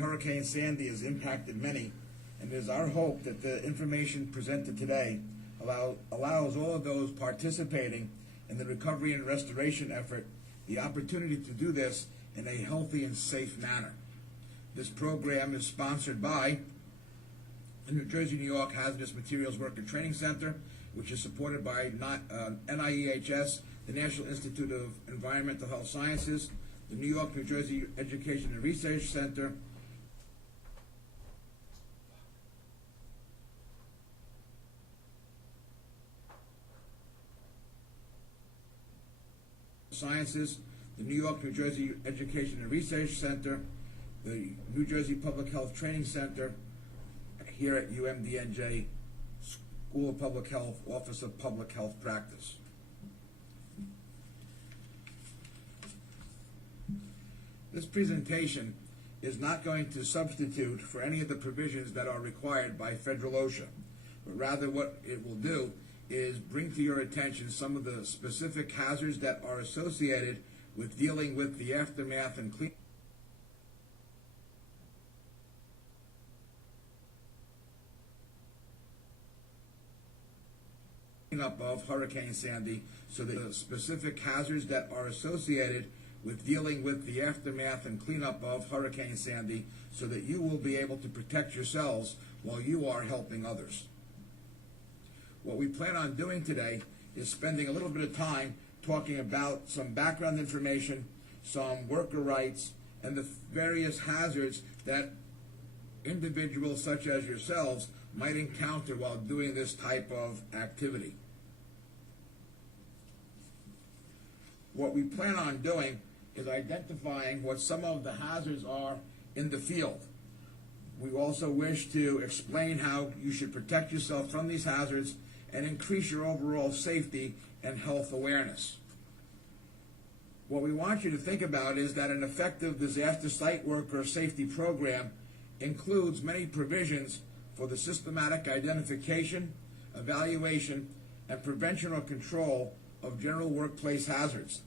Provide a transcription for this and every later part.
Hurricane Sandy has impacted many, and it is our hope that the information presented today allows all of those participating in the recovery and restoration effort the opportunity to do this in a healthy and safe manner. This program is sponsored by the New Jersey, New York Hazardous Materials Worker Training Center, which is supported by NIEHS, the National Institute of Environmental Health Sciences, the New York, New Jersey Education and Research Center, the New York, New Jersey Education and Research Center, the New Jersey Public Health Training Center, here at UMDNJ, School of Public Health, Office of Public Health Practice. This presentation is not going to substitute for any of the provisions that are required by federal OSHA, but rather what it will do is bring to your attention some of the specific hazards that are associated with dealing with the aftermath and cleanup of Hurricane Sandy, so that the specific hazards that are associated with dealing with the aftermath and cleanup of Hurricane Sandy, so that you will be able to protect yourselves while you are helping others. What we plan on doing today is spending a little bit of time talking about some background information, some worker rights, and the various hazards that individuals such as yourselves might encounter while doing this type of activity. What we plan on doing is identifying what some of the hazards are in the field. We also wish to explain how you should protect yourself from these hazards and increase your overall safety and health awareness. What we want you to think about is that an effective disaster site worker safety program includes many provisions for the systematic identification, evaluation, and prevention or control of general workplace hazards,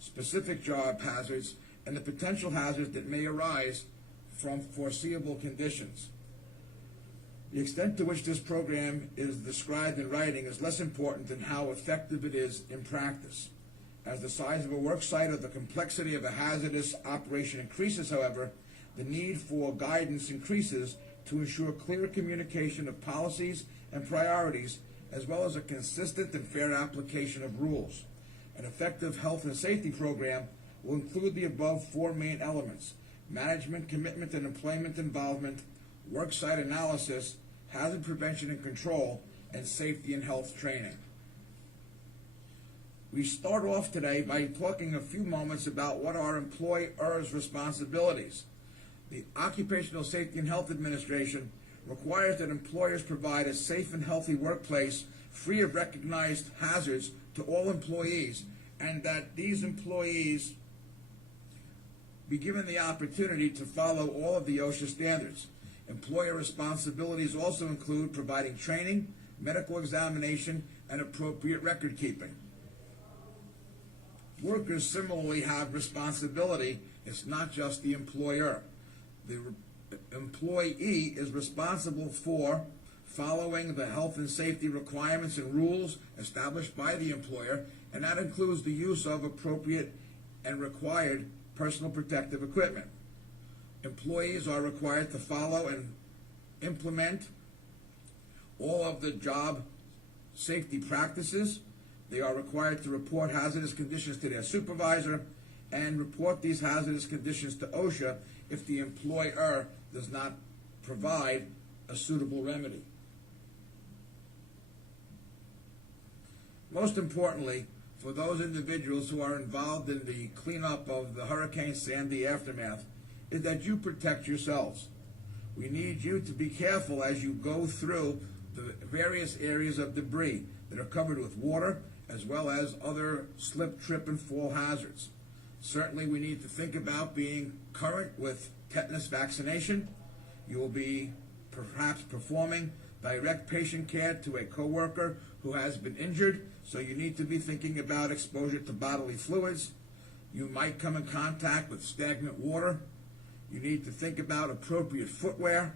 specific job hazards, and the potential hazards that may arise from foreseeable conditions. The extent to which this program is described in writing is less important than how effective it is in practice. As the size of a work site or the complexity of a hazardous operation increases, however, the need for guidance increases to ensure clear communication of policies and priorities, as well as a consistent and fair application of rules. An effective health and safety program will include the above four main elements: management, commitment, and employment involvement, worksite analysis, hazard prevention and control, and safety and health training. We start off today by talking a few moments about what are employers' responsibilities. The Occupational Safety and Health Administration requires that employers provide a safe and healthy workplace free of recognized hazards to all employees, and that these employees be given the opportunity to follow all of the OSHA standards. Employer responsibilities also include providing training, medical examination, and appropriate record keeping. Workers similarly have responsibility. It's not just the employer. The employee is responsible for following the health and safety requirements and rules established by the employer, and that includes the use of appropriate and required personal protective equipment. Employees are required to follow and implement all of the job safety practices. They are required to report hazardous conditions to their supervisor and report these hazardous conditions to OSHA if the employer does not provide a suitable remedy. Most importantly, for those individuals who are involved in the cleanup of the Hurricane Sandy aftermath, is that you protect yourselves. We need you to be careful as you go through the various areas of debris that are covered with water, as well as other slip, trip, and fall hazards. Certainly we need to think about being current with tetanus vaccination. You will be perhaps performing direct patient care to a coworker who has been injured, so you need to be thinking about exposure to bodily fluids. You might come in contact with stagnant water. You need to think about appropriate footwear,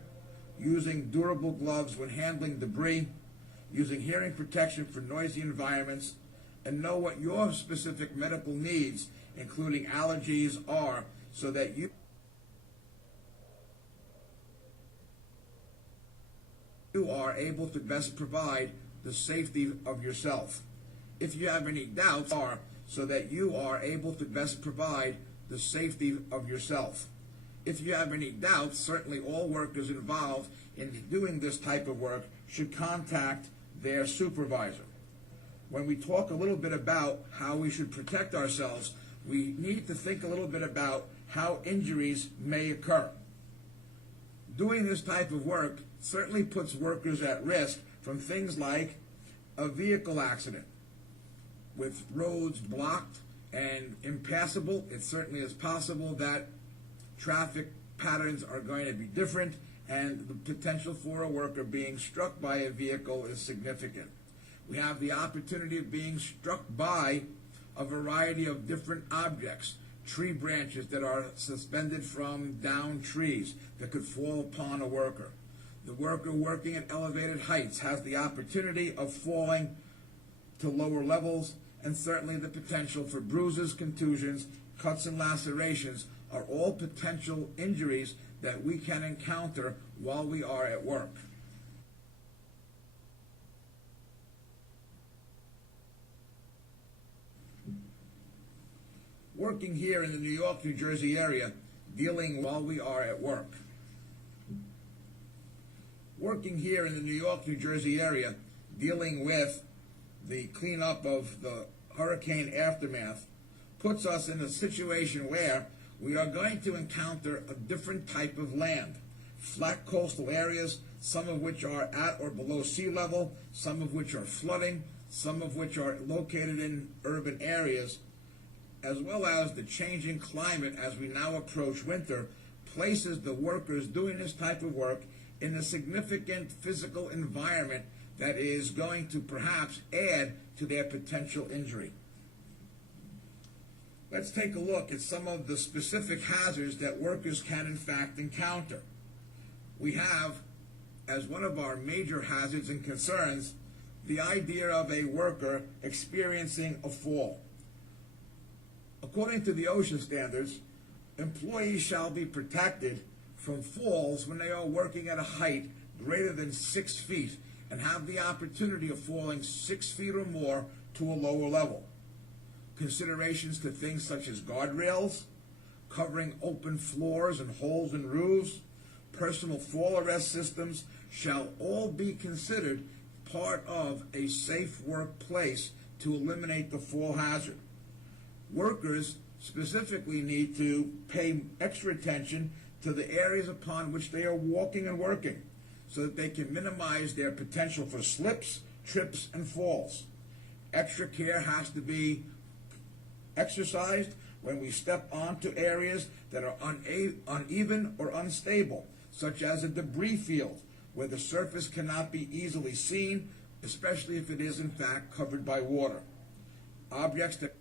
using durable gloves when handling debris, using hearing protection for noisy environments, and know what your specific medical needs, including allergies, are so that you are able to best provide the safety of yourself. If you have any doubts, so that you are able to best provide the safety of yourself. If you have any doubts, certainly all workers involved in doing this type of work should contact their supervisor. When we talk a little bit about how we should protect ourselves, we need to think a little bit about how injuries may occur. Doing this type of work certainly puts workers at risk from things like a vehicle accident. With roads blocked and impassable, it certainly is possible that traffic patterns are going to be different, and the potential for a worker being struck by a vehicle is significant. We have the opportunity of being struck by a variety of different objects, tree branches that are suspended from downed trees that could fall upon a worker. The worker working at elevated heights has the opportunity of falling to lower levels, and certainly the potential for bruises, contusions, cuts, and lacerations are all potential injuries that we can encounter while we are at work. Working here in the New York, New Jersey area, dealing while we are at work. Working here in the New York, New Jersey area, dealing with the cleanup of the hurricane aftermath, puts us in a situation where we are going to encounter a different type of land. Flat coastal areas, some of which are at or below sea level, some of which are flooding, some of which are located in urban areas, as well as the changing climate as we now approach winter, places the workers doing this type of work in a significant physical environment that is going to perhaps add to their potential injury. Let's take a look at some of the specific hazards that workers can in fact encounter. We have, as one of our major hazards and concerns, the idea of a worker experiencing a fall. According to the OSHA standards, employees shall be protected from falls when they are working at a height greater than 6 feet and have the opportunity of falling 6 feet or more to a lower level. Considerations to things such as guardrails, covering open floors and holes in roofs, personal fall arrest systems shall all be considered part of a safe workplace to eliminate the fall hazard. Workers specifically need to pay extra attention to the areas upon which they are walking and working so that they can minimize their potential for slips, trips, and falls. Extra care has to be exercised when we step onto areas that are uneven or unstable, such as a debris field where the surface cannot be easily seen, especially if it is in fact covered by water. Objects that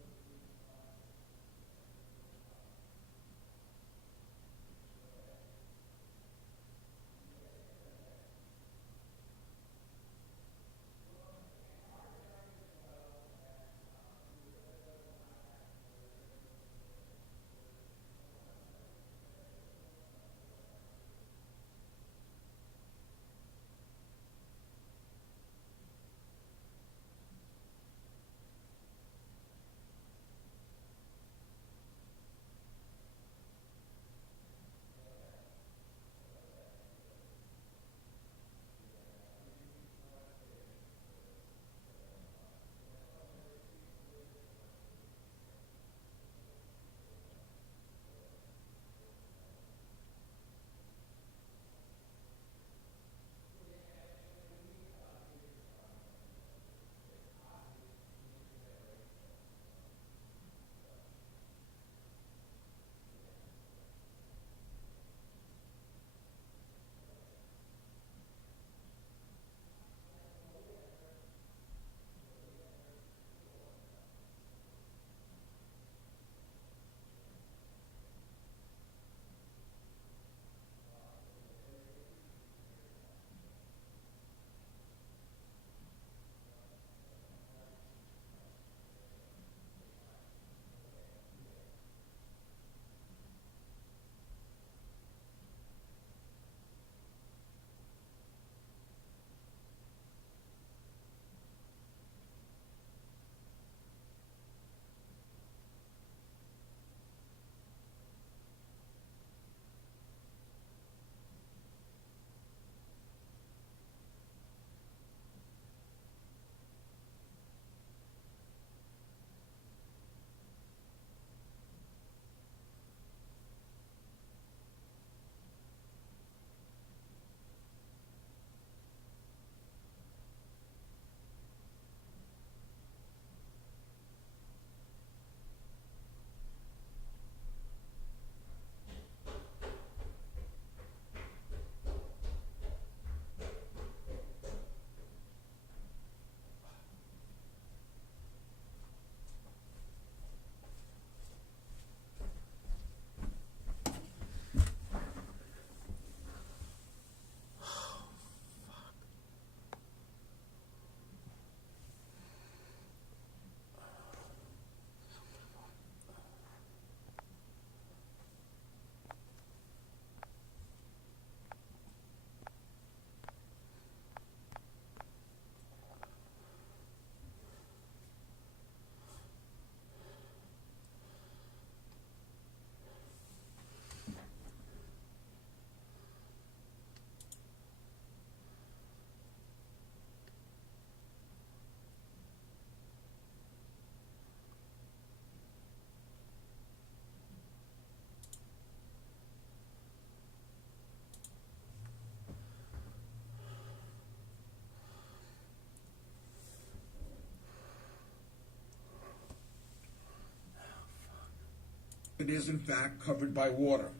it is in fact covered by water.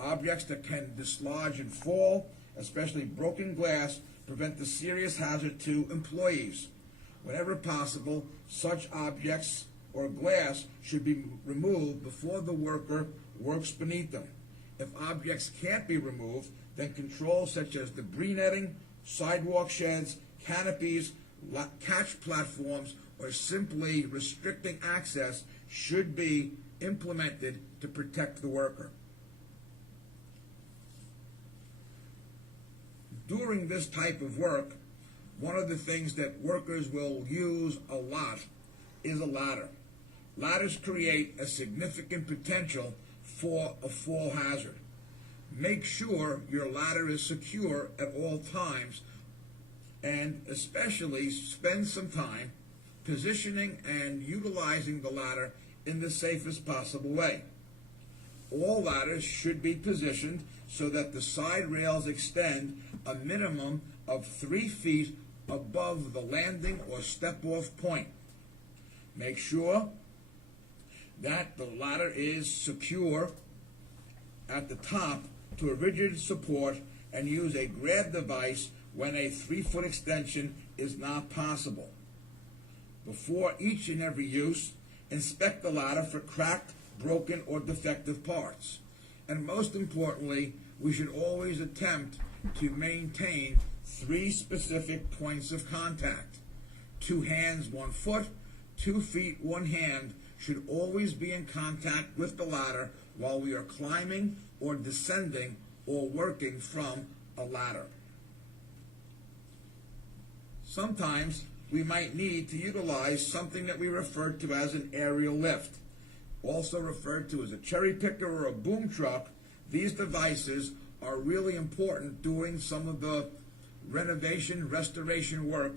Objects that can dislodge and fall, especially broken glass, prevent the serious hazard to employees. Whenever possible, such objects or glass should be removed before the worker works beneath them. If objects can't be removed, then controls such as debris netting, sidewalk sheds, canopies, catch platforms, or simply restricting access should be implemented to protect the worker. During this type of work, one of the things that workers will use a lot is a ladder. Ladders create a significant potential for a fall hazard. Make sure your ladder is secure at all times, and especially spend some time positioning and utilizing the ladder in the safest possible way. All ladders should be positioned so that the side rails extend a minimum of 3 feet above the landing or step-off point. Make sure that the ladder is secure at the top to a rigid support, and use a grab device when a 3-foot extension is not possible. Before each and every use, inspect the ladder for cracked, broken, or defective parts. And most importantly, we should always attempt to maintain 3 specific points of contact. 2 hands, 1 foot, 2 feet, 1 hand should always be in contact with the ladder while we are climbing or descending or working from a ladder. Sometimes we might need to utilize something that we refer to as an aerial lift, also referred to as a cherry picker or a boom truck. These devices are really important during some of the renovation, restoration work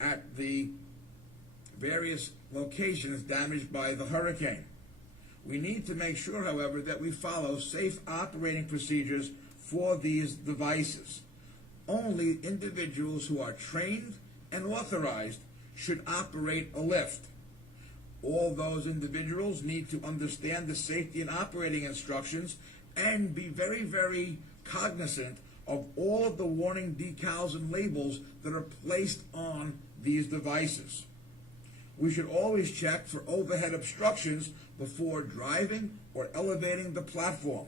at the various locations damaged by the hurricane. We need to make sure, however, that we follow safe operating procedures for these devices. Only individuals who are trained and authorized should operate a lift. All those individuals need to understand the safety and operating instructions and be very, very cognizant of all of the warning decals and labels that are placed on these devices. We should always check for overhead obstructions before driving or elevating the platform.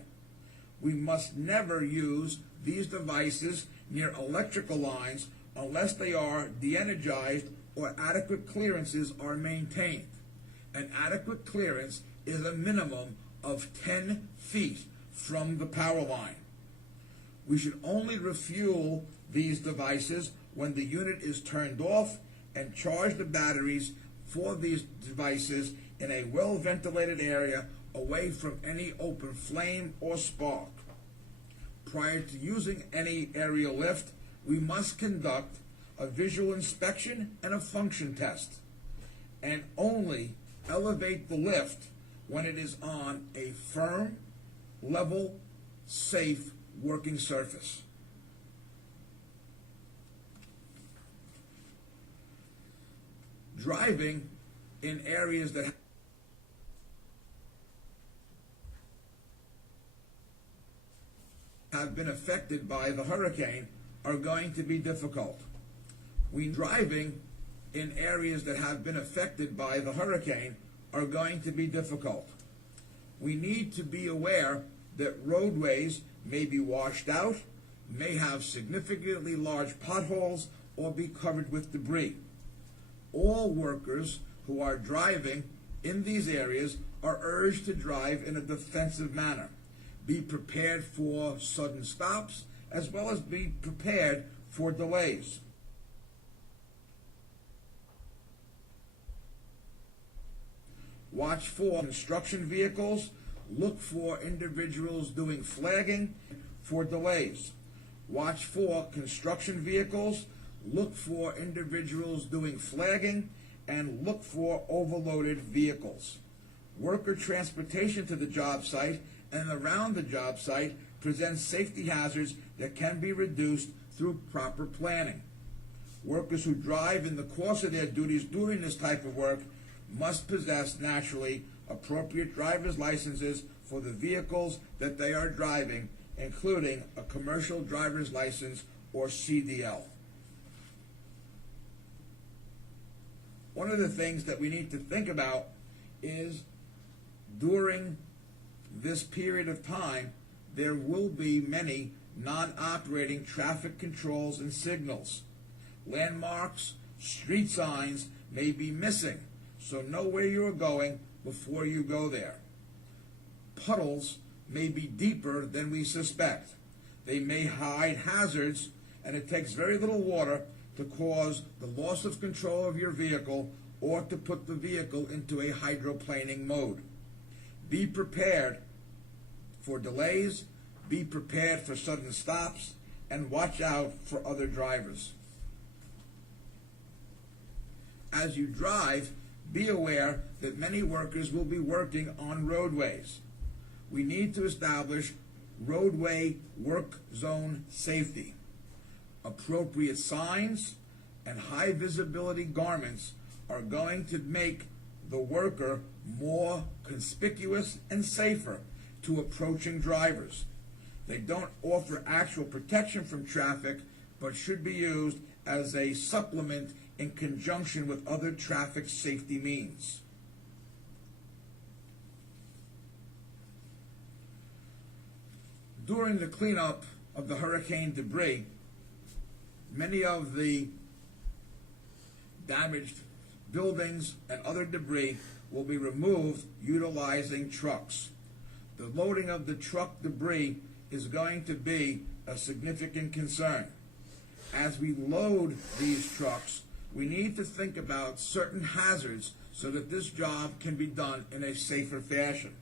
We must never use these devices near electrical lines unless they are de-energized or adequate clearances are maintained. An adequate clearance is a minimum of 10 feet from the power line. We should only refuel these devices when the unit is turned off, and charge the batteries for these devices in a well-ventilated area away from any open flame or spark. Prior to using any aerial lift, we must conduct a visual inspection and a function test, and only elevate the lift when it is on a firm, level, safe working surface. Driving in areas that have been affected by the hurricane are going to be difficult. Driving in areas that have been affected by the hurricane are going to be difficult. We need to be aware that roadways may be washed out, may have significantly large potholes, or be covered with debris. All workers who are driving in these areas are urged to drive in a defensive manner. Be prepared for sudden stops, as well as be prepared for delays. Watch for construction vehicles. Look for individuals doing flagging for delays. Watch for construction vehicles. Look for individuals doing flagging, and look for overloaded vehicles. Worker transportation to the job site and around the job site presents safety hazards that can be reduced through proper planning. Workers who drive in the course of their duties during this type of work must possess naturally appropriate driver's licenses for the vehicles that they are driving, including a commercial driver's license or CDL. One of the things that we need to think about is during this period of time, there will be many non-operating traffic controls and signals. Landmarks, street signs may be missing, so know where you are going before you go there. Puddles may be deeper than we suspect. They may hide hazards, and it takes very little water to cause the loss of control of your vehicle or to put the vehicle into a hydroplaning mode. Be prepared for delays, be prepared for sudden stops, and watch out for other drivers. As you drive, be aware that many workers will be working on roadways. We need to establish roadway work zone safety. Appropriate signs and high visibility garments are going to make the worker more conspicuous and safer to approaching drivers. They don't offer actual protection from traffic, but should be used as a supplement in conjunction with other traffic safety means. During the cleanup of the hurricane debris, many of the damaged buildings and other debris will be removed utilizing trucks. The loading of the truck debris is going to be a significant concern. As we load these trucks, we need to think about certain hazards so that this job can be done in a safer fashion.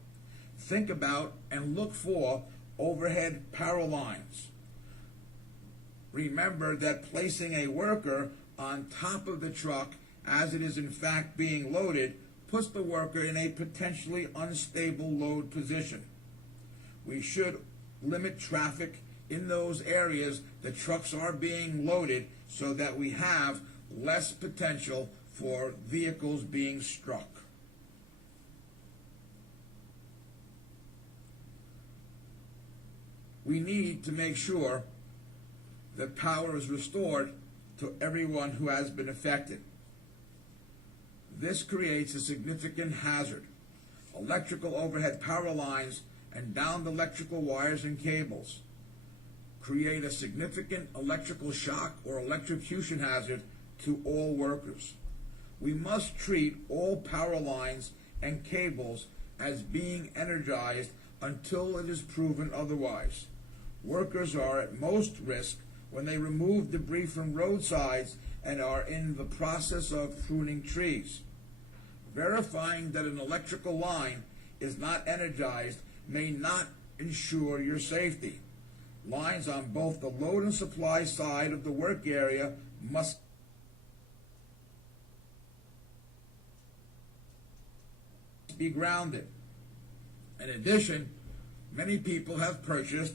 Think about and look for overhead power lines. Remember that placing a worker on top of the truck as it is in fact being loaded puts the worker in a potentially unstable load position. We should limit traffic in those areas the trucks are being loaded so that we have less potential for vehicles being struck. We need to make sure that power is restored to everyone who has been affected. This creates a significant hazard. Electrical overhead power lines and downed electrical wires and cables create a significant electrical shock or electrocution hazard to all workers. We must treat all power lines and cables as being energized until it is proven otherwise. Workers are at most risk when they remove debris from roadsides and are in the process of pruning trees. Verifying that an electrical line is not energized may not ensure your safety. Lines on both the load and supply side of the work area must be grounded. In addition, many people have purchased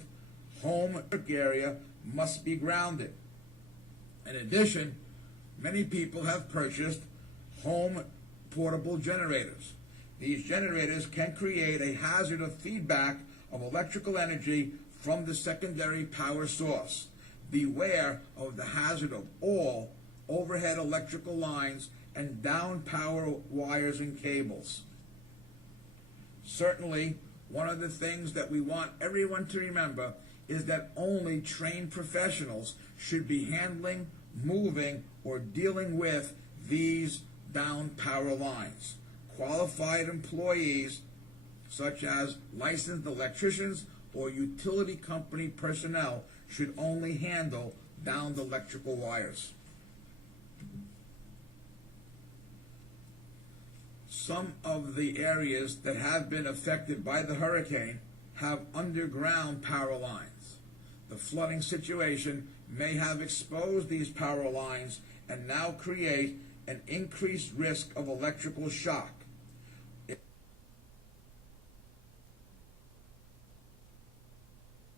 home work area must be grounded. In addition, many people have purchased home portable generators. These generators can create a hazard of feedback of electrical energy from the secondary power source. Beware of the hazard of all overhead electrical lines and down power wires and cables. Certainly, one of the things that we want everyone to remember is that only trained professionals should be handling, moving, or dealing with these down power lines. Qualified employees, such as licensed electricians or utility company personnel, should only handle downed electrical wires. Some of the areas that have been affected by the hurricane have underground power lines. The flooding situation may have exposed these power lines and now create an increased risk of electrical shock.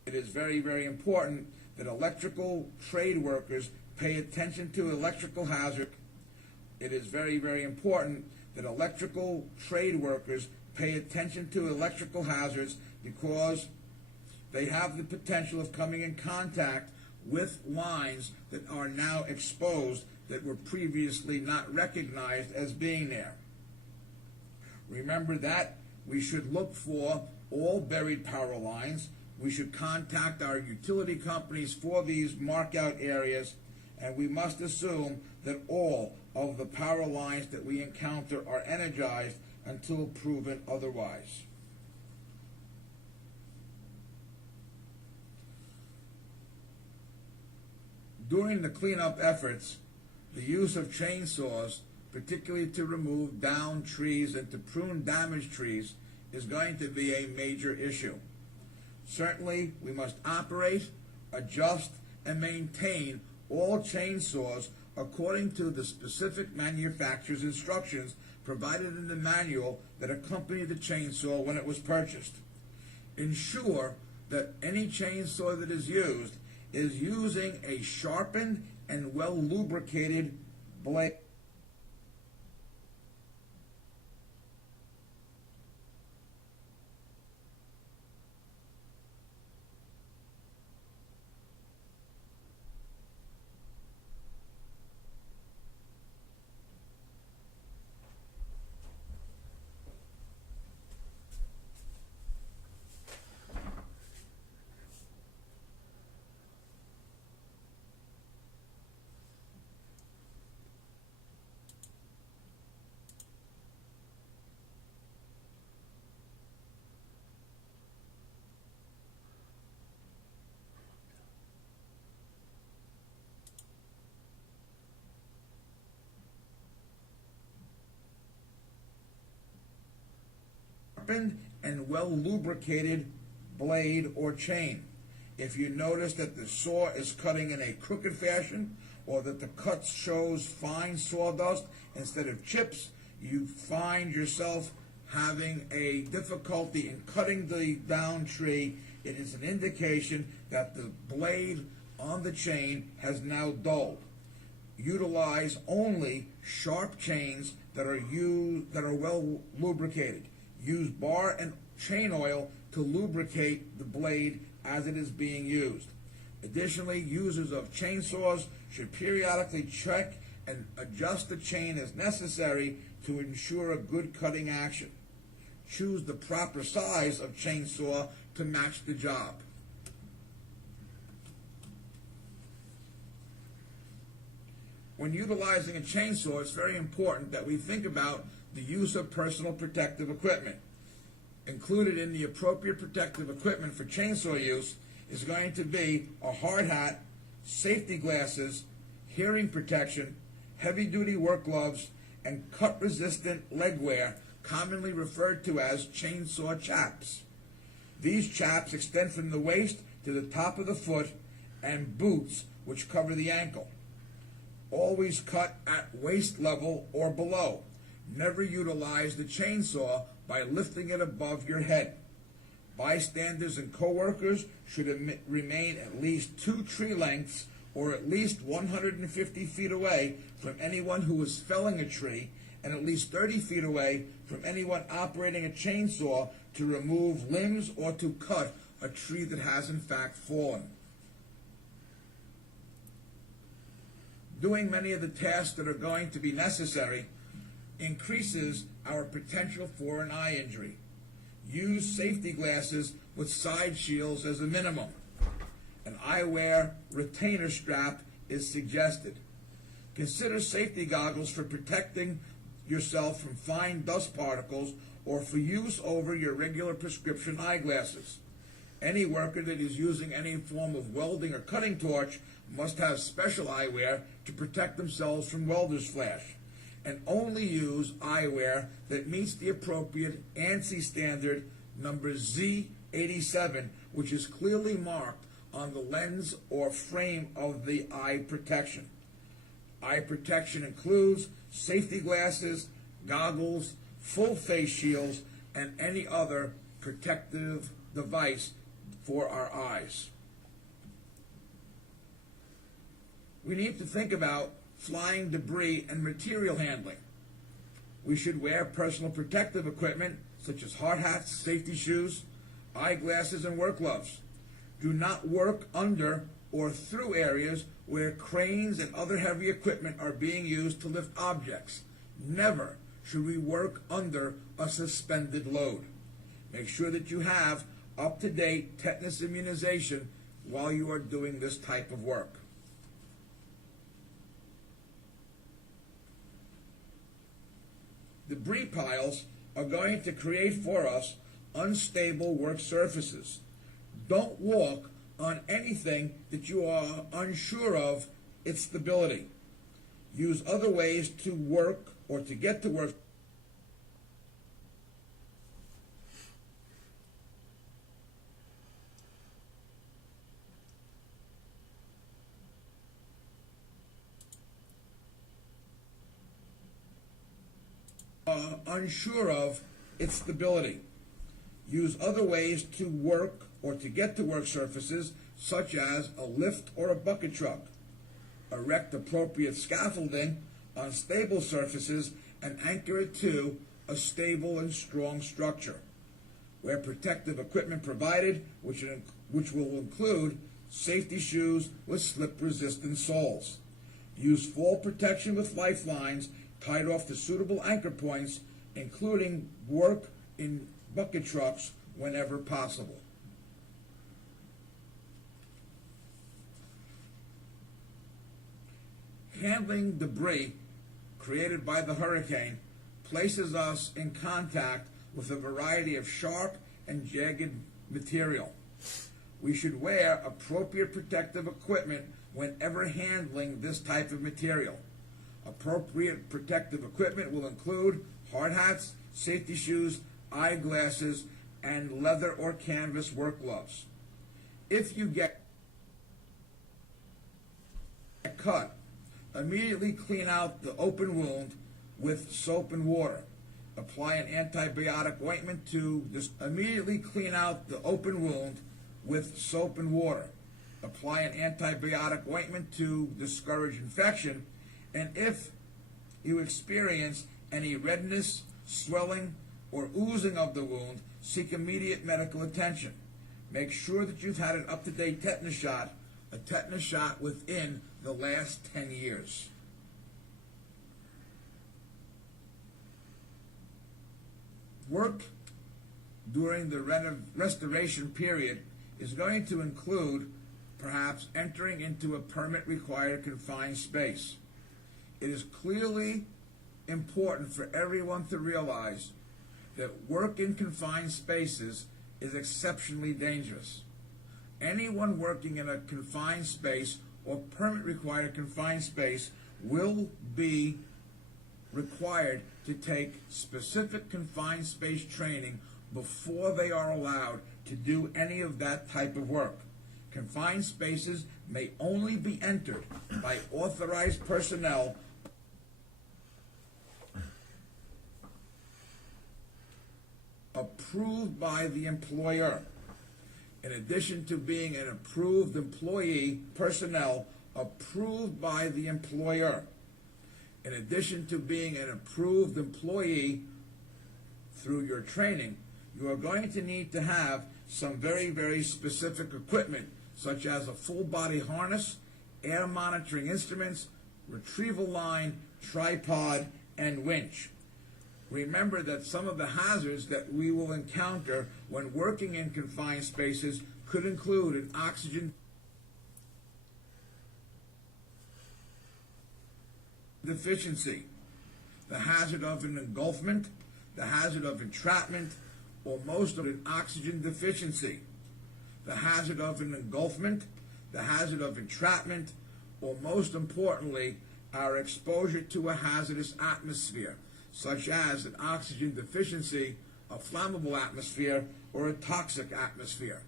It is very, very important that electrical trade workers pay attention to electrical hazard. It is very, very important that electrical trade workers pay attention to electrical hazards because they have the potential of coming in contact with lines that are now exposed that were previously not recognized as being there. Remember that we should look for all buried power lines. We should contact our utility companies for these mark-out areas, and we must assume that all of the power lines that we encounter are energized until proven otherwise. During the cleanup efforts, the use of chainsaws, particularly to remove downed trees and to prune damaged trees, is going to be a major issue. Certainly, we must operate, adjust, and maintain all chainsaws according to the specific manufacturer's instructions provided in the manual that accompanied the chainsaw when it was purchased. Ensure that any chainsaw that is using a sharpened and well lubricated blade. And well lubricated blade or chain. If you notice that the saw is cutting in a crooked fashion, or that the cut shows fine sawdust instead of chips, you find yourself having a difficulty in cutting the down tree, it is an indication that the blade on the chain has now dulled. Utilize only sharp chains that are well lubricated. Use bar and chain oil to lubricate the blade as it is being used. Additionally, users of chainsaws should periodically check and adjust the chain as necessary to ensure a good cutting action. Choose the proper size of chainsaw to match the job. When utilizing a chainsaw, it's very important that we think about the use of personal protective equipment. Included in the appropriate protective equipment for chainsaw use is going to be a hard hat, safety glasses, hearing protection, heavy-duty work gloves, and cut-resistant leg wear, commonly referred to as chainsaw chaps. These chaps extend from the waist to the top of the foot, and boots, which cover the ankle. Always cut at waist level or below. Never utilize the chainsaw by lifting it above your head. Bystanders and co-workers should remain at least 2 tree lengths or at least 150 feet away from anyone who is felling a tree, and at least 30 feet away from anyone operating a chainsaw to remove limbs or to cut a tree that has in fact fallen. Doing many of the tasks that are going to be necessary increases our potential for an eye injury. Use safety glasses with side shields as a minimum. An eyewear retainer strap is suggested. Consider safety goggles for protecting yourself from fine dust particles or for use over your regular prescription eyeglasses. Any worker that is using any form of welding or cutting torch must have special eyewear to protect themselves from welder's flash, and only use eyewear that meets the appropriate ANSI standard number Z87, which is clearly marked on the lens or frame of the eye protection. Eye protection includes safety glasses, goggles, full face shields, and any other protective device for our eyes. We need to think about flying debris and material handling. We should wear personal protective equipment such as hard hats, safety shoes, eyeglasses, and work gloves. Do not work under or through areas where cranes and other heavy equipment are being used to lift objects. Never should we work under a suspended load. Make sure that you have up-to-date tetanus immunization while you are doing this type of work. Debris piles are going to create for us unstable work surfaces. Don't walk on anything that you are unsure of its stability. Use other ways to work or to get to work. Unsure of its stability. Use other ways to work or to get to work surfaces, such as a lift or a bucket truck. Erect appropriate scaffolding on stable surfaces and anchor it to a stable and strong structure. Wear protective equipment provided, which will include safety shoes with slip-resistant soles. Use fall protection with lifelines tied off to suitable anchor points, including work in bucket trucks whenever possible. Handling debris created by the hurricane places us in contact with a variety of sharp and jagged material. We should wear appropriate protective equipment whenever handling this type of material. Appropriate protective equipment will include hard hats, safety shoes, eyeglasses, and leather or canvas work gloves. If you get cut, immediately clean out the open wound with soap and water. Apply an antibiotic ointment to immediately clean out the open wound with soap and water. Apply an antibiotic ointment to discourage infection, and if you experience any redness, swelling, or oozing of the wound, seek immediate medical attention. Make sure that you've had an up-to-date tetanus shot, a tetanus shot within the last 10 years. Work during the restoration period is going to include perhaps entering into a permit-required confined space. It is clearly important for everyone to realize that work in confined spaces is exceptionally dangerous. Anyone working in a confined space or permit-required confined space will be required to take specific confined space training before they are allowed to do any of that type of work. Confined spaces may only be entered by authorized personnel approved by the employer. In addition to being an approved employee, personnel approved by the employer. In addition to being an approved employee through your training, you are going to need to have some very, very specific equipment, such as a full body harness, air monitoring instruments, retrieval line, tripod, and winch. Remember that some of the hazards that we will encounter when working in confined spaces could include an oxygen deficiency, the hazard of an engulfment, the hazard of entrapment, or most of an oxygen deficiency, the hazard of an engulfment, the hazard of entrapment, or most importantly, our exposure to a hazardous atmosphere, such as an oxygen deficiency, a flammable atmosphere, or a toxic atmosphere.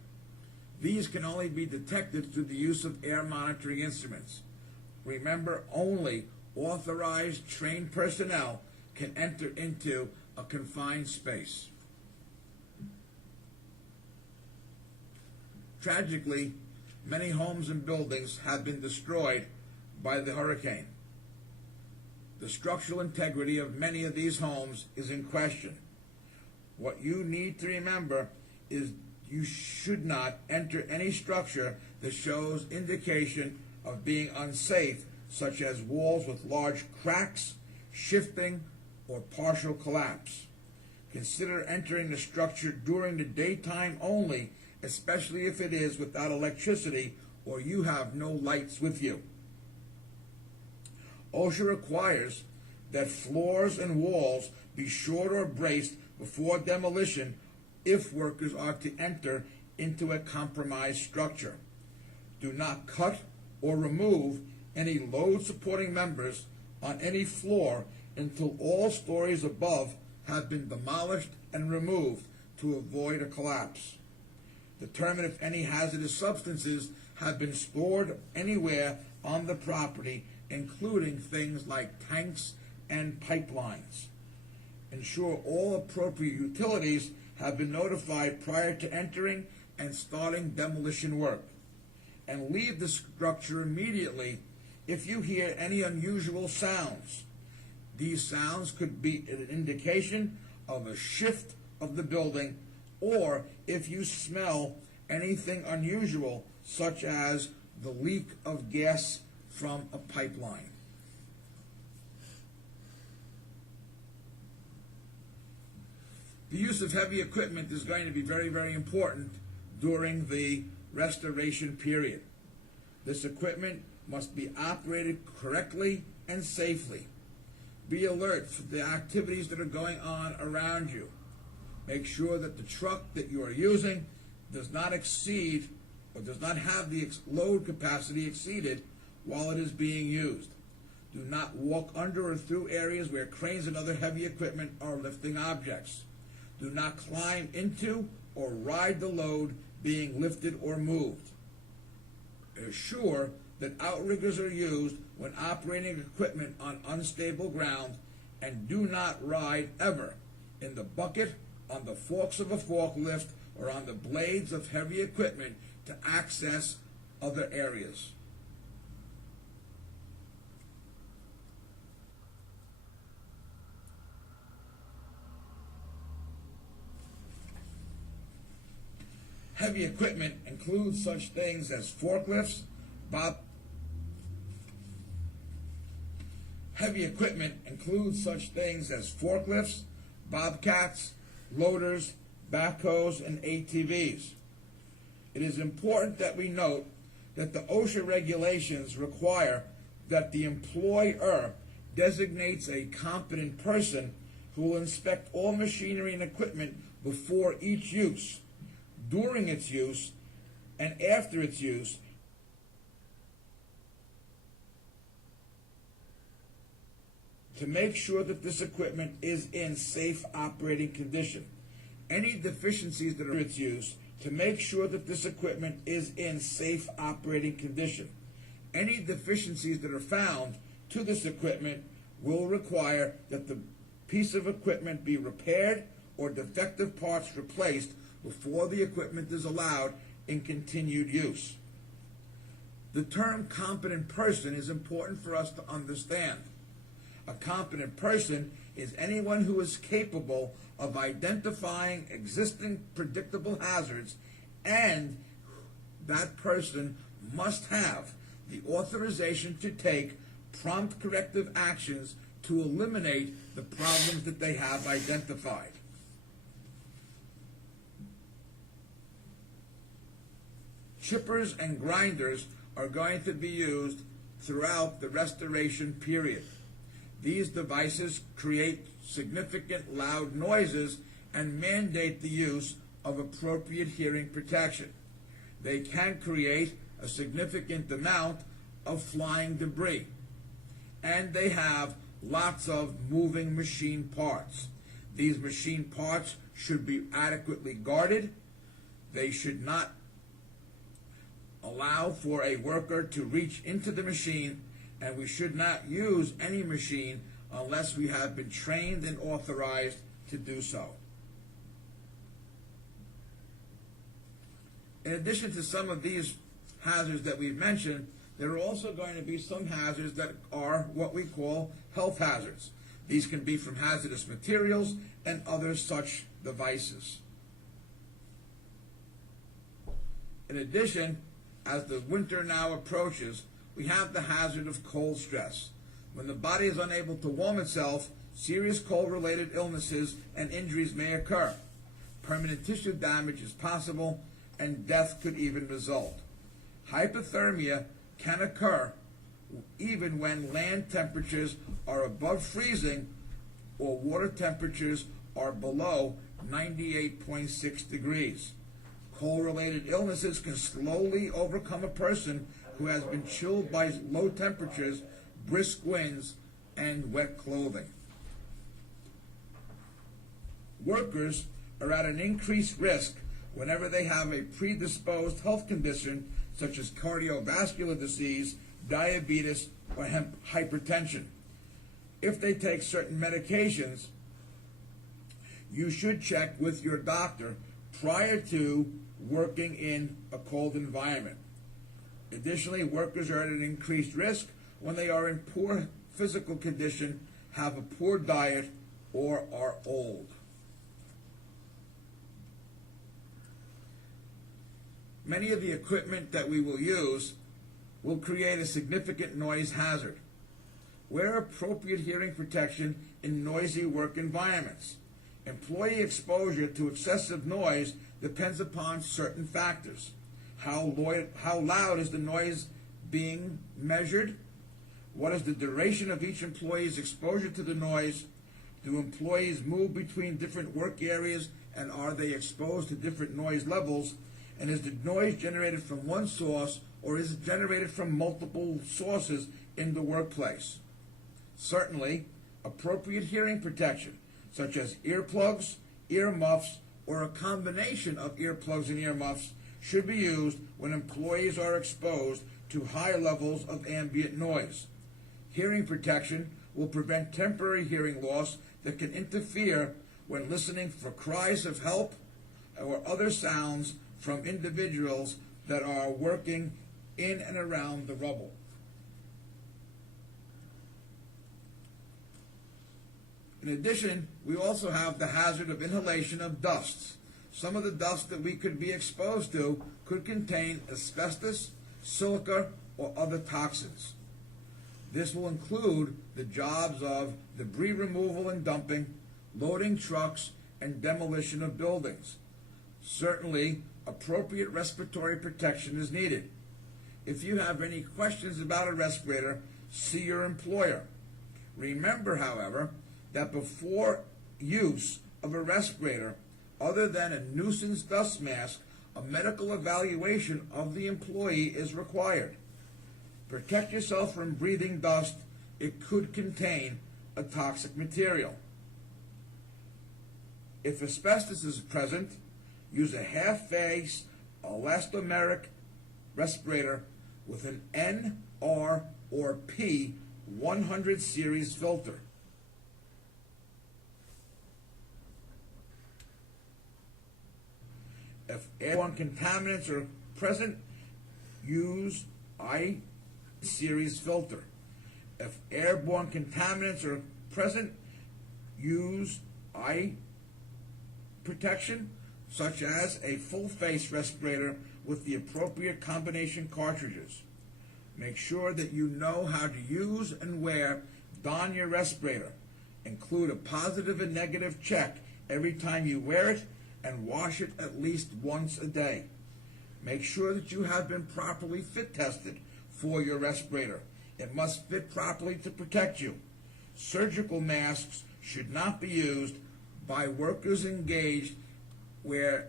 These can only be detected through the use of air monitoring instruments. Remember, only authorized, trained personnel can enter into a confined space. Tragically, many homes and buildings have been destroyed by the hurricane. The structural integrity of many of these homes is in question. What you need to remember is you should not enter any structure that shows indication of being unsafe, such as walls with large cracks, shifting, or partial collapse. Consider entering the structure during the daytime only, especially if it is without electricity or you have no lights with you. OSHA requires that floors and walls be shored or braced before demolition if workers are to enter into a compromised structure. Do not cut or remove any load-supporting members on any floor until all stories above have been demolished and removed to avoid a collapse. Determine if any hazardous substances have been stored anywhere on the property, including things like tanks and pipelines. Ensure all appropriate utilities have been notified prior to entering and starting demolition work. And leave the structure immediately if you hear any unusual sounds. These sounds could be an indication of a shift of the building, or if you smell anything unusual, such as the leak of gas from a pipeline. The use of heavy equipment is going to be very, very important during the restoration period. This equipment must be operated correctly and safely. Be alert for the activities that are going on around you. Make sure that the truck that you are using does not exceed or does not have the load capacity exceeded while it is being used. Do not walk under or through areas where cranes and other heavy equipment are lifting objects. Do not climb into or ride the load being lifted or moved. Assure that outriggers are used when operating equipment on unstable ground, and do not ride ever in the bucket, on the forks of a forklift, or on the blades of heavy equipment to access other areas. Heavy equipment includes such things as forklifts, bobcats, loaders, backhoes, and ATVs. It is important that we note that the OSHA regulations require that the employer designates a competent person who will inspect all machinery and equipment before each use, during its use, and after its use, to make sure that this equipment is in safe operating condition. Any deficiencies that are in its use, to make sure that this equipment is in safe operating condition. Any deficiencies that are found to this equipment will require that the piece of equipment be repaired or defective parts replaced before the equipment is allowed in continued use. The term competent person is important for us to understand. A competent person is anyone who is capable of identifying existing predictable hazards, and that person must have the authorization to take prompt corrective actions to eliminate the problems that they have identified. Chippers and grinders are going to be used throughout the restoration period. These devices create significant loud noises and mandate the use of appropriate hearing protection. They can create a significant amount of flying debris, and they have lots of moving machine parts. These machine parts should be adequately guarded. They should not allow for a worker to reach into the machine, and we should not use any machine unless we have been trained and authorized to do so. In addition to some of these hazards that we've mentioned, there are also going to be some hazards that are what we call health hazards. These can be from hazardous materials and other such devices. In addition, as the winter now approaches, we have the hazard of cold stress. When the body is unable to warm itself, serious cold-related illnesses and injuries may occur. Permanent tissue damage is possible, and death could even result. Hypothermia can occur even when land temperatures are above freezing or water temperatures are below 98.6 degrees. Cold-related illnesses can slowly overcome a person who has been chilled by low temperatures, brisk winds, and wet clothing. Workers are at an increased risk whenever they have a predisposed health condition such as cardiovascular disease, diabetes, or hypertension. If they take certain medications, you should check with your doctor prior to working in a cold environment. Additionally, workers are at an increased risk when they are in poor physical condition, have a poor diet, or are old. Many of the equipment that we will use will create a significant noise hazard. Wear appropriate hearing protection in noisy work environments. Employee exposure to excessive noise depends upon certain factors. How loud is the noise being measured? What is the duration of each employee's exposure to the noise? Do employees move between different work areas, and are they exposed to different noise levels? And is the noise generated from one source, or is it generated from multiple sources in the workplace? Certainly, appropriate hearing protection, such as earplugs, earmuffs, or a combination of earplugs and earmuffs, should be used when employees are exposed to high levels of ambient noise. Hearing protection will prevent temporary hearing loss that can interfere when listening for cries of help or other sounds from individuals that are working in and around the rubble. In addition, we also have the hazard of inhalation of dusts. Some of the dust that we could be exposed to could contain asbestos, silica, or other toxins. This will include the jobs of debris removal and dumping, loading trucks, and demolition of buildings. Certainly, appropriate respiratory protection is needed. If you have any questions about a respirator, see your employer. Remember, however, that before use of a respirator, other than a nuisance dust mask, a medical evaluation of the employee is required. Protect yourself from breathing dust. It could contain a toxic material. If asbestos is present, use a half-face elastomeric respirator with an N, R, or P 100 series filter. If airborne contaminants are present, use I series filter. If airborne contaminants are present, use eye protection, such as a full face respirator with the appropriate combination cartridges. Make sure that you know how to use and don your respirator. Include a positive and negative check every time you wear it, and wash it at least once a day. Make sure that you have been properly fit tested for your respirator. It must fit properly to protect you. Surgical masks should not be used by workers engaged where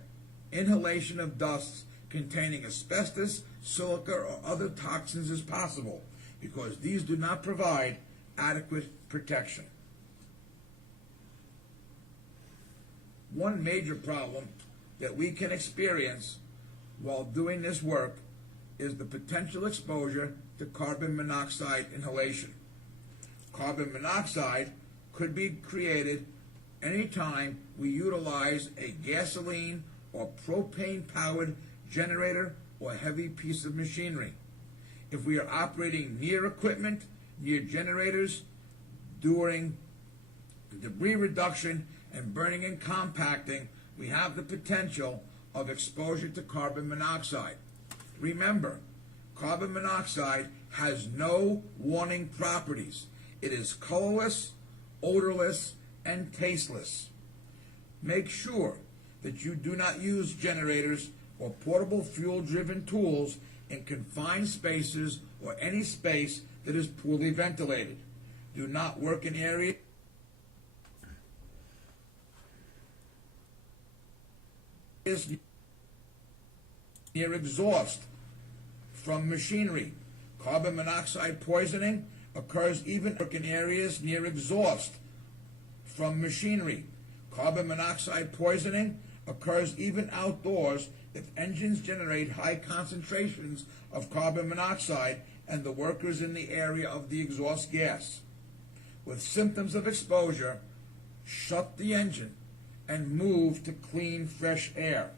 inhalation of dusts containing asbestos, silica, or other toxins is possible, because these do not provide adequate protection. One major problem that we can experience while doing this work is the potential exposure to carbon monoxide inhalation. Carbon monoxide could be created anytime we utilize a gasoline or propane-powered generator or heavy piece of machinery. If we are operating near equipment, near generators, during debris reduction, and burning and compacting, we have the potential of exposure to carbon monoxide. Remember, carbon monoxide has no warning properties. It is colorless, odorless, and tasteless. Make sure that you do not use generators or portable fuel-driven tools in confined spaces or any space that is poorly ventilated. Do not work in areas near exhaust from machinery. Carbon monoxide poisoning occurs even in areas near exhaust from machinery. Carbon monoxide poisoning occurs even outdoors if engines generate high concentrations of carbon monoxide and the workers in the area of the exhaust gas. With symptoms of exposure, shut the engine and move to clean, fresh air.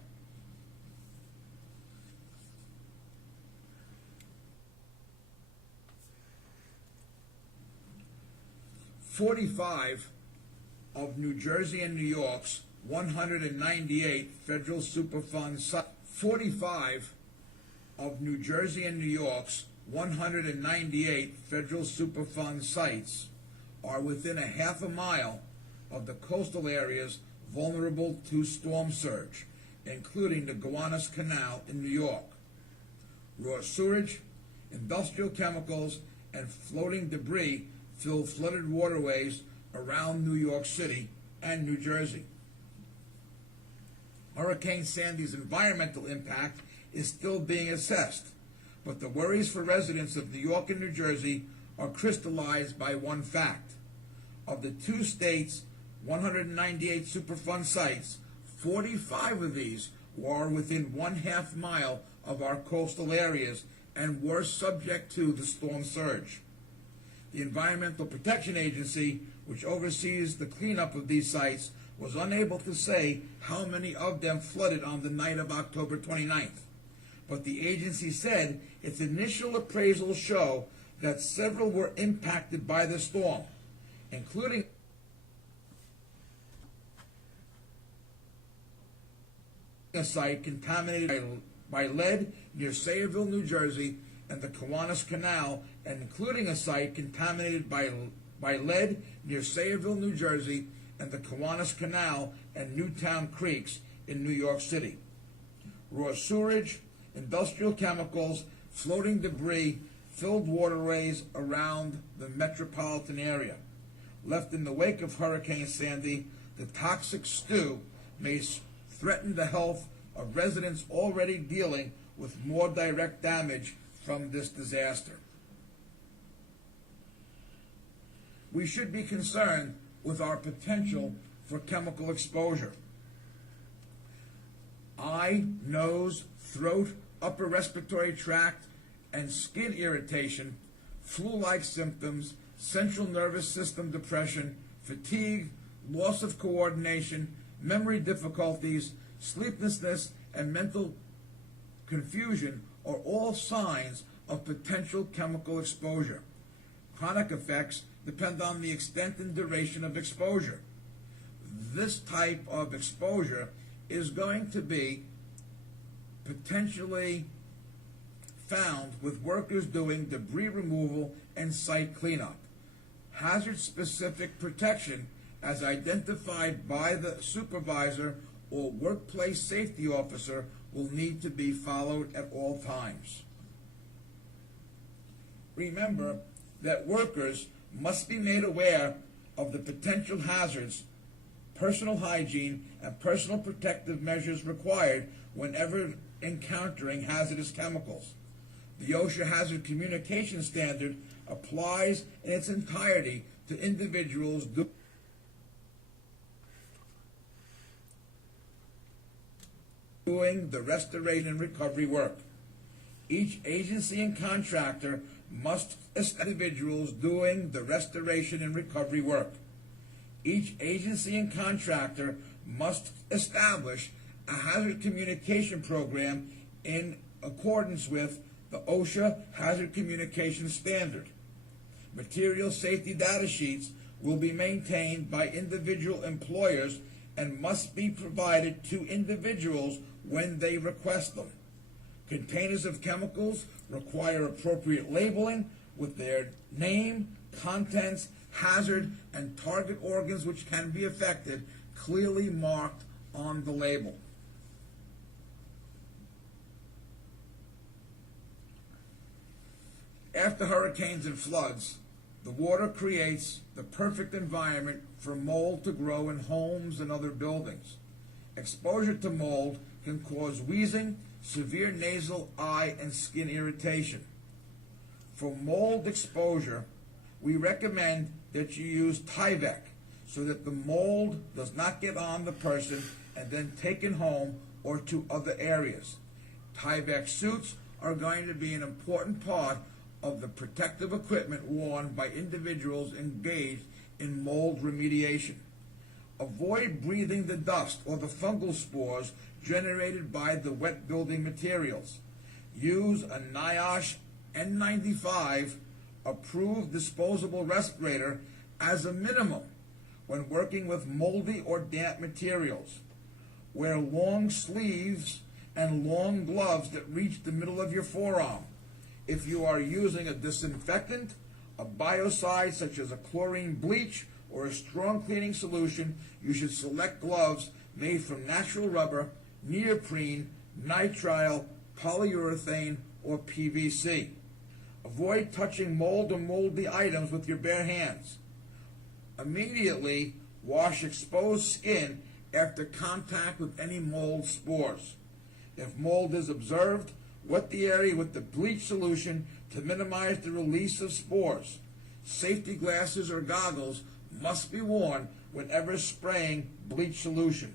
"45 of New Jersey and New York's 198 federal Superfund sites. 45 of New Jersey and New York's 198 federal Superfund sites are within a half a mile of the coastal areas vulnerable to storm surge, including the Gowanus Canal in New York. Raw sewage, industrial chemicals, and floating debris fill flooded waterways around New York City and New Jersey. Hurricane Sandy's environmental impact is still being assessed, but the worries for residents of New York and New Jersey are crystallized by one fact. Of the two states' 198 Superfund sites, 45 of these were within 1/2 mile of our coastal areas and were subject to the storm surge. The Environmental Protection Agency, which oversees the cleanup of these sites, was unable to say how many of them flooded on the night of October 29th. But the agency said its initial appraisals show that several were impacted by the storm, including a site contaminated by lead near Sayreville, New Jersey, and the Gowanus Canal, and including a site contaminated by lead near Sayreville, New Jersey, and the Gowanus Canal and Newtown Creeks in New York City. Raw sewage, industrial chemicals, floating debris filled waterways around the metropolitan area. Left in the wake of Hurricane Sandy, the toxic stew may threaten the health of residents already dealing with more direct damage from this disaster. We should be concerned with our potential for chemical exposure. Eye, nose, throat, upper respiratory tract, and skin irritation, flu-like symptoms, central nervous system depression, fatigue, loss of coordination, memory difficulties, sleeplessness, and mental confusion are all signs of potential chemical exposure. Chronic effects depend on the extent and duration of exposure. This type of exposure is going to be potentially found with workers doing debris removal and site cleanup. Hazard-specific protection, as identified by the supervisor or workplace safety officer, will need to be followed at all times. Remember that workers must be made aware of the potential hazards, personal hygiene, and personal protective measures required whenever encountering hazardous chemicals. The OSHA Hazard Communication Standard applies in its entirety to individuals doing the restoration and recovery work. Each agency and contractor must individuals doing the restoration and recovery work. Each agency and contractor must establish a hazard communication program in accordance with the OSHA Hazard Communication Standard. Material safety data sheets will be maintained by individual employers and must be provided to individuals when they request them. Containers of chemicals require appropriate labeling with their name, contents, hazard, and target organs which can be affected clearly marked on the label. After hurricanes and floods, the water creates the perfect environment for mold to grow in homes and other buildings. Exposure to mold can cause wheezing, severe nasal, eye, and skin irritation. For mold exposure, we recommend that you use Tyvek so that the mold does not get on the person and then taken home or to other areas. Tyvek suits are going to be an important part of the protective equipment worn by individuals engaged in mold remediation. Avoid breathing the dust or the fungal spores generated by the wet building materials. Use a NIOSH N95 approved disposable respirator as a minimum when working with moldy or damp materials. Wear long sleeves and long gloves that reach the middle of your forearm. If you are using a disinfectant, a biocide such as a chlorine bleach, or a strong cleaning solution, you should select gloves made from natural rubber, neoprene, nitrile, polyurethane, or PVC. Avoid touching mold or moldy items with your bare hands. Immediately wash exposed skin after contact with any mold spores. If mold is observed, wet the area with the bleach solution to minimize the release of spores. Safety glasses or goggles must be worn whenever spraying bleach solution.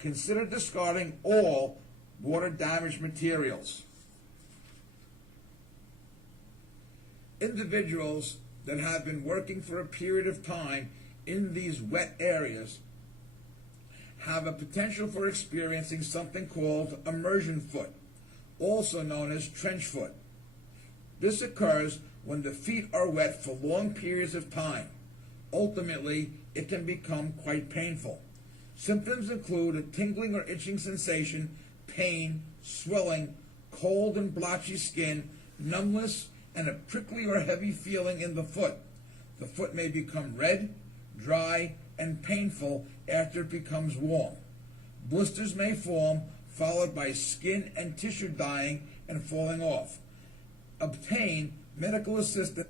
Consider discarding all water-damaged materials. Individuals that have been working for a period of time in these wet areas have a potential for experiencing something called immersion foot, also known as trench foot. This occurs when the feet are wet for long periods of time. Ultimately, it can become quite painful. Symptoms include a tingling or itching sensation, pain, swelling, cold and blotchy skin, numbness, and a prickly or heavy feeling in the foot. The foot may become red, dry, and painful after it becomes warm. Blisters may form, followed by skin and tissue dying and falling off. Obtain medical assistance.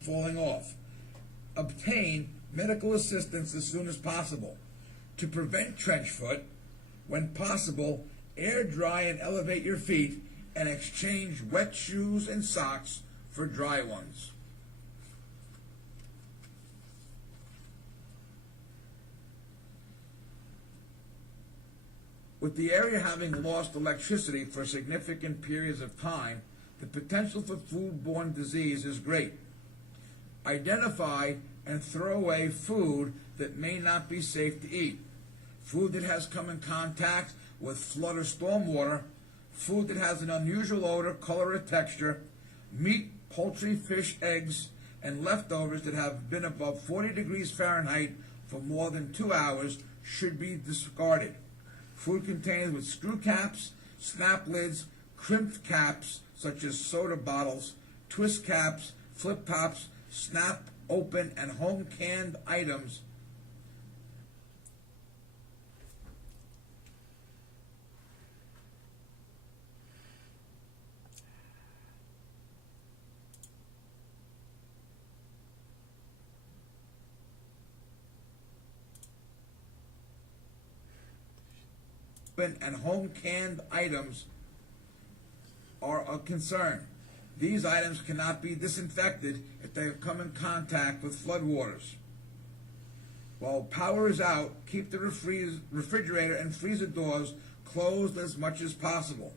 Falling off. Obtain medical assistance as soon as possible. To prevent trench foot, when possible, air dry and elevate your feet and exchange wet shoes and socks for dry ones. With the area having lost electricity for significant periods of time, the potential for food-borne disease is great. Identify and throw away food that may not be safe to eat. Food that has come in contact with flood or storm water, food that has an unusual odor, color, or texture, meat, poultry, fish, eggs, and leftovers that have been above 40 degrees Fahrenheit for more than 2 hours should be discarded. Food containers with screw caps, snap lids, crimped caps such as soda bottles, twist caps, flip tops, snap, open, and home canned items and home canned items are a concern. These items cannot be disinfected if they have come in contact with floodwaters. While power is out, keep the refrigerator and freezer doors closed as much as possible.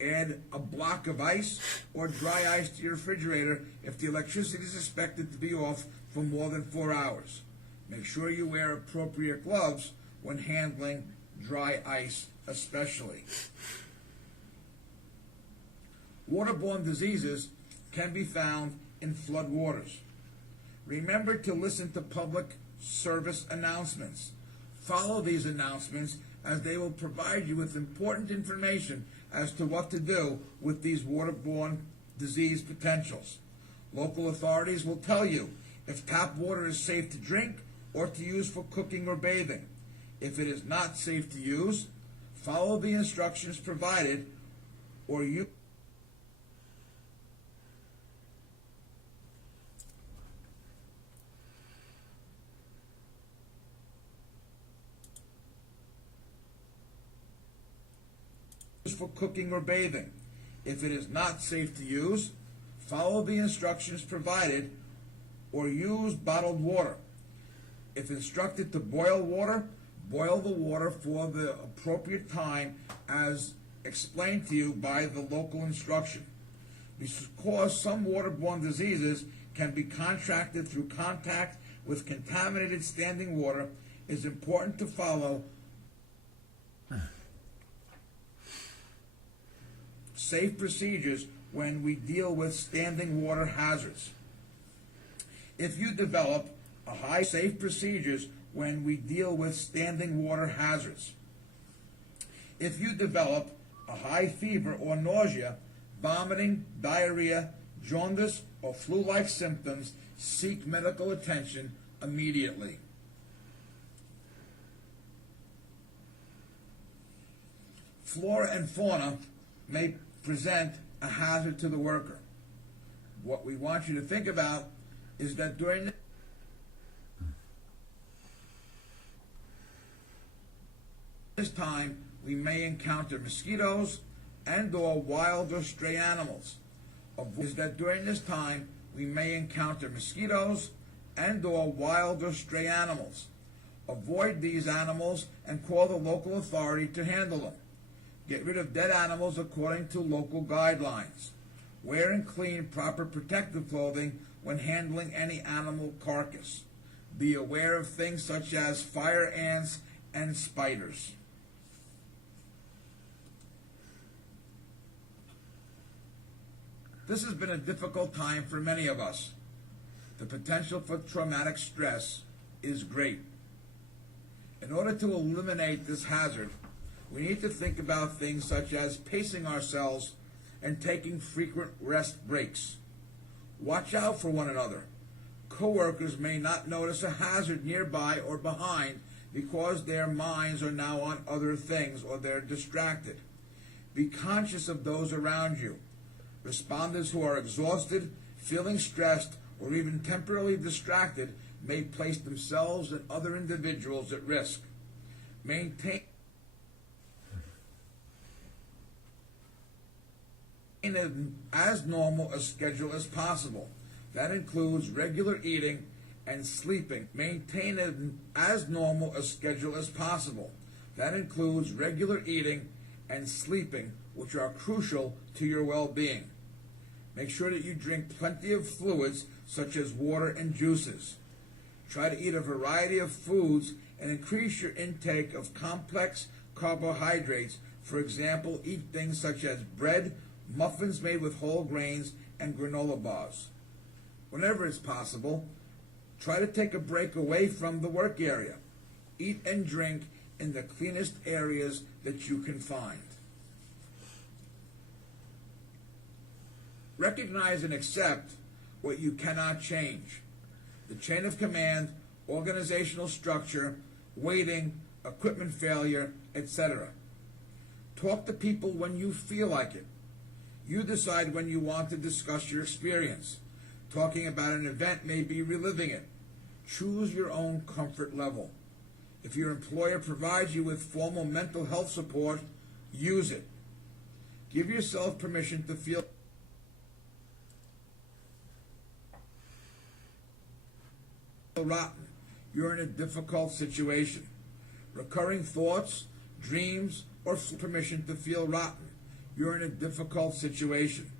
Add a block of ice or dry ice to your refrigerator if the electricity is expected to be off for more than 4 hours. Make sure you wear appropriate gloves when handling dry ice especially. Waterborne diseases can be found in flood waters. Remember to listen to public service announcements. Follow these announcements as they will provide you with important information as to what to do with these waterborne disease potentials. Local authorities will tell you if tap water is safe to drink or to use for cooking or bathing. If it is not safe to use, follow the instructions provided or use for cooking or bathing. If it is not safe to use, follow the instructions provided or use bottled water. If instructed to boil water, boil the water for the appropriate time as explained to you by the local instruction. Because some waterborne diseases can be contracted through contact with contaminated standing water, it is important to follow safe procedures when we deal with standing water hazards. If you develop safe procedures when we deal with standing water hazards. If you develop a high fever or nausea, vomiting, diarrhea, jaundice, or flu-like symptoms, seek medical attention immediately. Flora and fauna may present a hazard to the worker. What we want you to think about is that during this time we may encounter mosquitoes and or wild or stray animals. During this time we may encounter mosquitoes and or wild or stray animals. Avoid these animals and call the local authority to handle them. Get rid of dead animals according to local guidelines. Wear and clean proper protective clothing when handling any animal carcass. Be aware of things such as fire ants and spiders. This has been a difficult time for many of us. The potential for traumatic stress is great. In order to eliminate this hazard, we need to think about things such as pacing ourselves and taking frequent rest breaks. Watch out for one another. Coworkers may not notice a hazard nearby or behind because their minds are now on other things or they're distracted. Be conscious of those around you. Responders who are exhausted, feeling stressed, or even temporarily distracted may place themselves and other individuals at risk. Maintain as normal a schedule as possible. That includes regular eating and sleeping. Maintain as normal a schedule as possible. That includes regular eating and sleeping, which are crucial to your well-being. Make sure that you drink plenty of fluids such as water and juices. Try to eat a variety of foods and increase your intake of complex carbohydrates. For example, eat things such as bread, muffins made with whole grains, and granola bars. Whenever it's possible, try to take a break away from the work area. Eat and drink in the cleanest areas that you can find. Recognize and accept what you cannot change. The chain of command, organizational structure, waiting, equipment failure, etc. Talk to people when you feel like it. You decide when you want to discuss your experience. Talking about an event may be reliving it. Choose your own comfort level. If your employer provides you with formal mental health support, use it. Give yourself permission to feel rotten. You're in a difficult situation. Recurring thoughts, dreams, or permission to feel rotten. You're in a difficult situation.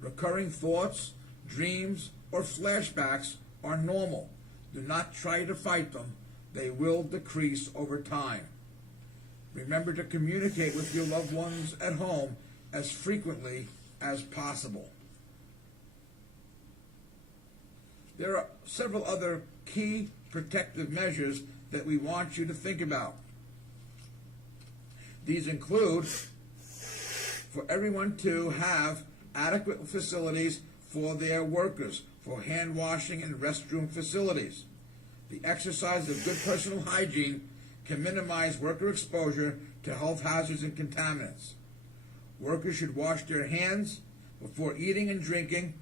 Recurring thoughts, dreams, or flashbacks are normal. Do not try to fight them. They will decrease over time. Remember to communicate with your loved ones at home as frequently as possible. There are several other key protective measures that we want you to think about. These include for everyone to have adequate facilities for their workers, for hand washing and restroom facilities. The exercise of good personal hygiene can minimize worker exposure to health hazards and contaminants. Workers should wash their hands before eating and drinking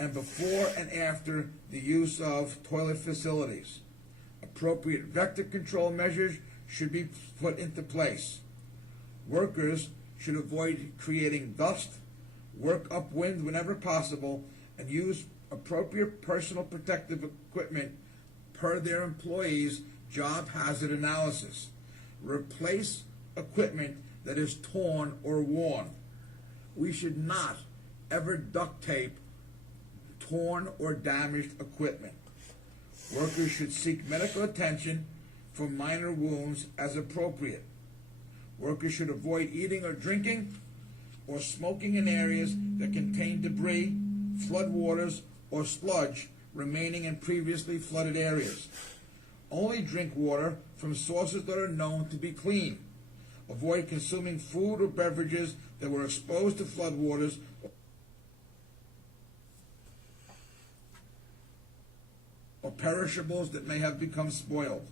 and before and after the use of toilet facilities. Appropriate vector control measures should be put into place. Workers should avoid creating dust, work upwind whenever possible, and use appropriate personal protective equipment per their employees' job hazard analysis. Replace equipment that is torn or worn. We should not ever duct tape torn or damaged equipment. Workers should seek medical attention for minor wounds as appropriate. Workers should avoid eating or drinking or smoking in areas that contain debris, floodwaters, or sludge remaining in previously flooded areas. Only drink water from sources that are known to be clean. Avoid consuming food or beverages that were exposed to floodwaters or perishables that may have become spoiled.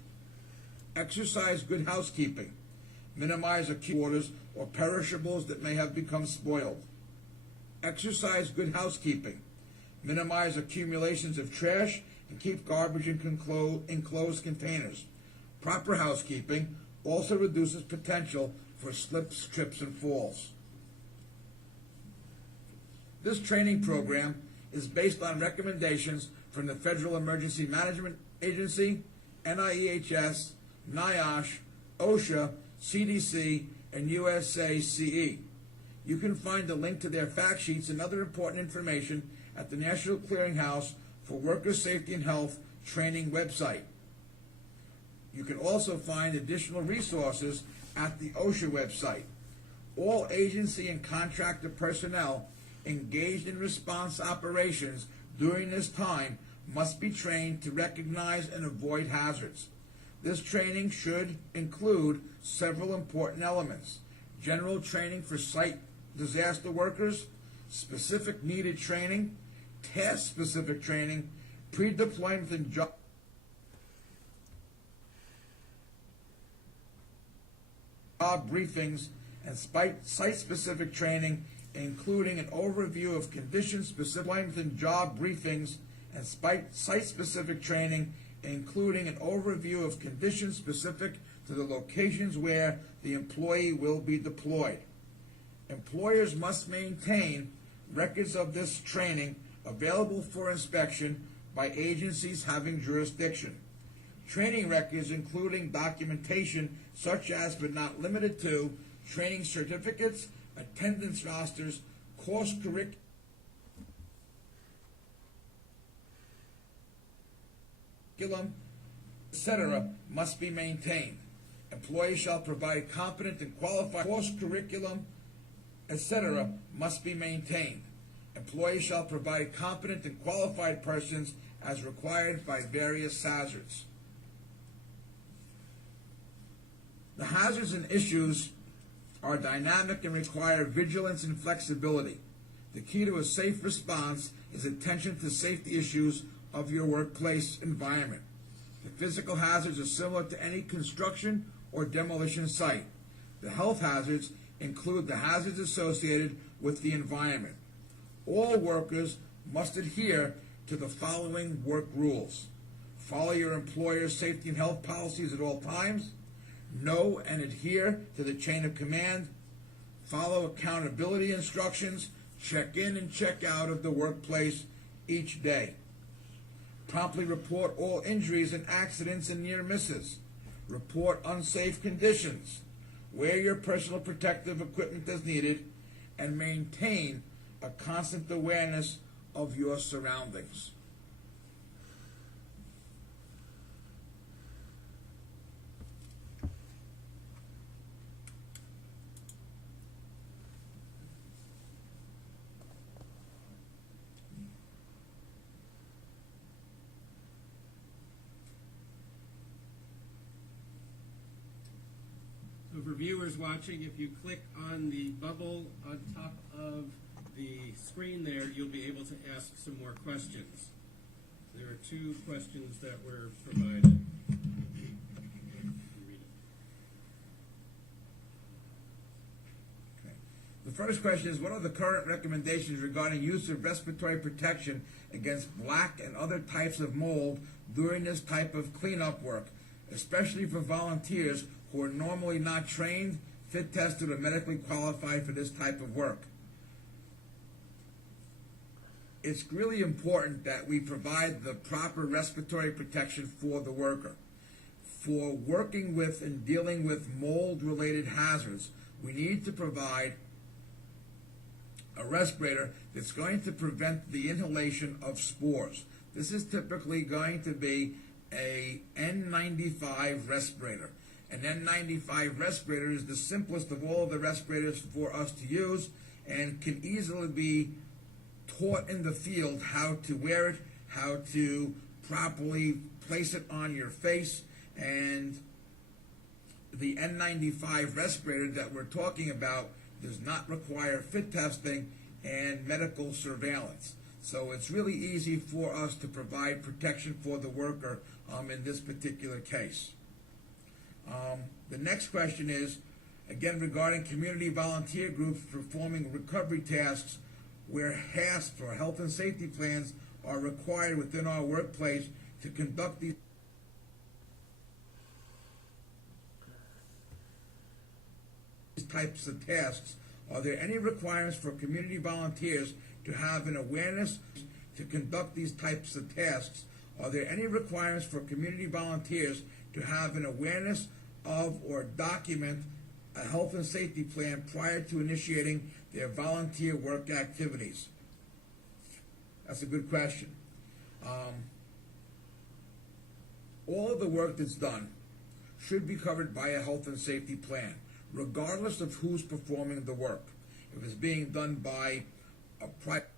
Exercise good housekeeping. Minimize waters or perishables that may have become spoiled. Exercise good housekeeping. Minimize accumulations of trash and keep garbage in enclosed containers. Proper housekeeping also reduces potential for slips, trips, and falls. This training program is based on recommendations from the Federal Emergency Management Agency, NIEHS, NIOSH, OSHA, CDC, and USACE. You can find a link to their fact sheets and other important information at the National Clearinghouse for Worker Safety and Health training website. You can also find additional resources at the OSHA website. All agency and contractor personnel engaged in response operations during this time must be trained to recognize and avoid hazards. This training should include several important elements: general training for site disaster workers, specific needed training, task-specific training, pre-deployment and job briefings, and site-specific training, including an overview of condition-specific and job briefings, and site-specific training, including an overview of conditions specific to the locations where the employee will be deployed. Employers must maintain records of this training available for inspection by agencies having jurisdiction. Training records including documentation such as but not limited to training certificates, attendance rosters, course curriculum, etc. must be maintained. Employees shall provide competent and qualified course curriculum, etc. must be maintained. Employees shall provide competent and qualified persons as required by various hazards. The hazards and issues are dynamic and require vigilance and flexibility. The key to a safe response is attention to safety issues of your workplace environment. The physical hazards are similar to any construction or demolition site. The health hazards include the hazards associated with the environment. All workers must adhere to the following work rules. Follow your employer's safety and health policies at all times. Know and adhere to the chain of command. Follow accountability instructions. Check in and check out of the workplace each day. Promptly report all injuries and accidents and near misses. Report unsafe conditions. Wear your personal protective equipment as needed, and maintain a constant awareness of your surroundings. So for viewers watching, if you click on the bubble on top of the screen there, you'll be able to ask some more questions. There are 2 questions that were provided. The first question is, what are the current recommendations regarding use of respiratory protection against black and other types of mold during this type of cleanup work, especially for volunteers who are normally not trained, fit tested, or medically qualified for this type of work? It's really important that we provide the proper respiratory protection for the worker. For working with and dealing with mold-related hazards, we need to provide a respirator that's going to prevent the inhalation of spores. This is typically going to be a N95 respirator. An N95 respirator is the simplest of all of the respirators for us to use and can easily be taught in the field how to wear it, how to properly place it on your face. And the N95 respirator that we're talking about does not require fit testing and medical surveillance. So it's really easy for us to provide protection for the worker in this particular case. The next question is, again, regarding community volunteer groups performing recovery tasks where HASP, or health and safety plans, are required within our workplace to conduct these types of tasks. Are there any requirements for community volunteers to have an awareness to conduct these types of tasks? Are there any requirements for community volunteers to have an awareness of or document a health and safety plan prior to initiating their volunteer work activities? That's a good question. All of the work that's done should be covered by a health and safety plan, regardless of who's performing the work. If it's being done by a private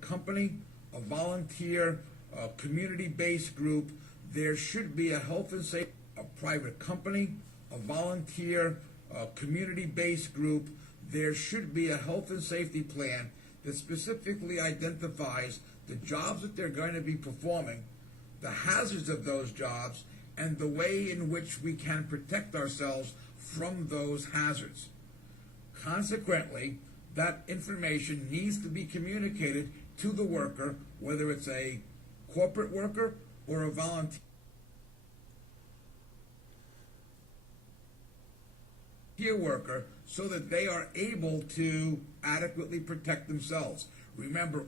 company, a volunteer, a community-based group, there should be a health and safety. A private company, a volunteer, a community-based group, there should be a health and safety plan that specifically identifies the jobs that they're going to be performing, the hazards of those jobs, and the way in which we can protect ourselves from those hazards. Consequently, that information needs to be communicated to the worker, whether it's a corporate worker or a volunteer worker, so that they are able to adequately protect themselves. Remember,